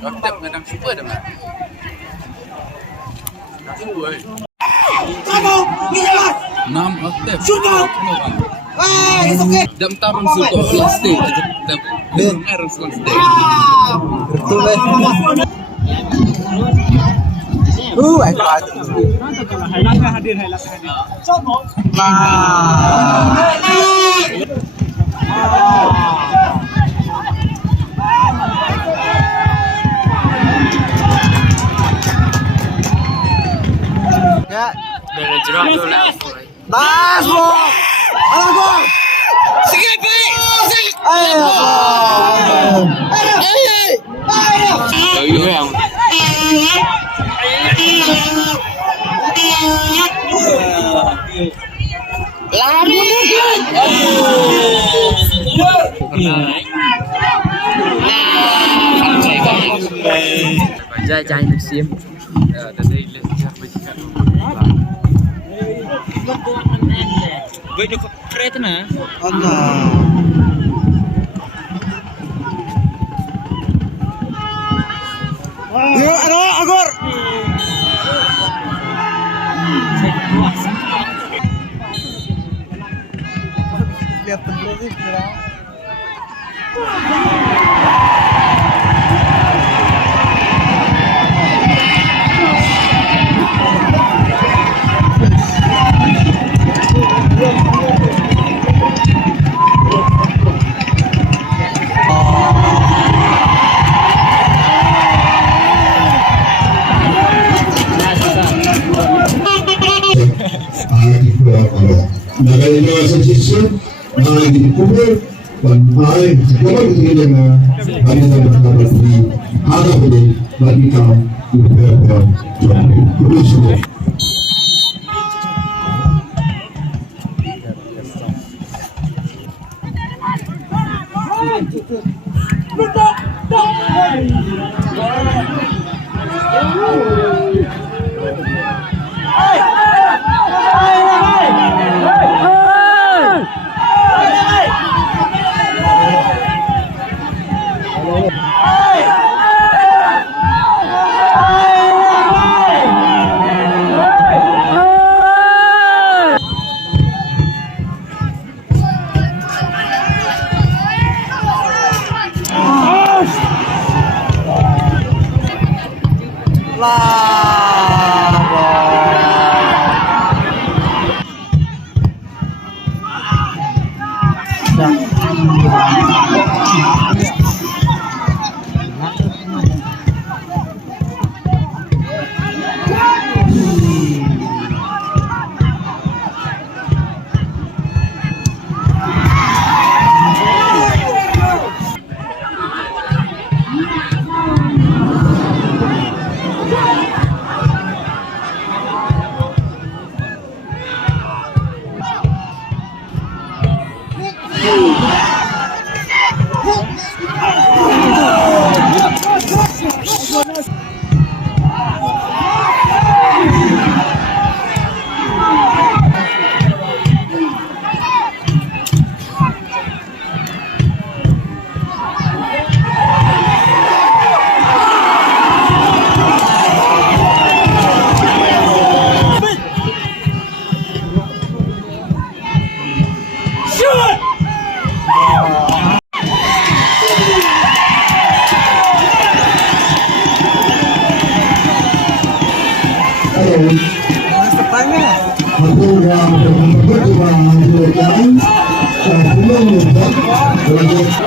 Aktif ngadang super dah. Tunggu eh. Nam aktif. Jam tarung suka last day aja. Dengar last day. Betul eh. Hadir. Ya, Dari jerak tu lah. tas bro. Alah gol. Sikit baik. Ayo. Ayo yang. Lari. Dạ chạy được xiêm. Dari les siapa juga. Banyak keren na. Allah. Yo, ano, Agor. Lihat terus sih, Maganda yung suggestion na dikubur dan ay dapat ditingin na ada dapat di ada boleh bagi kaum beberapa jumlah. Aku yang berdua menunjukkan lanjut.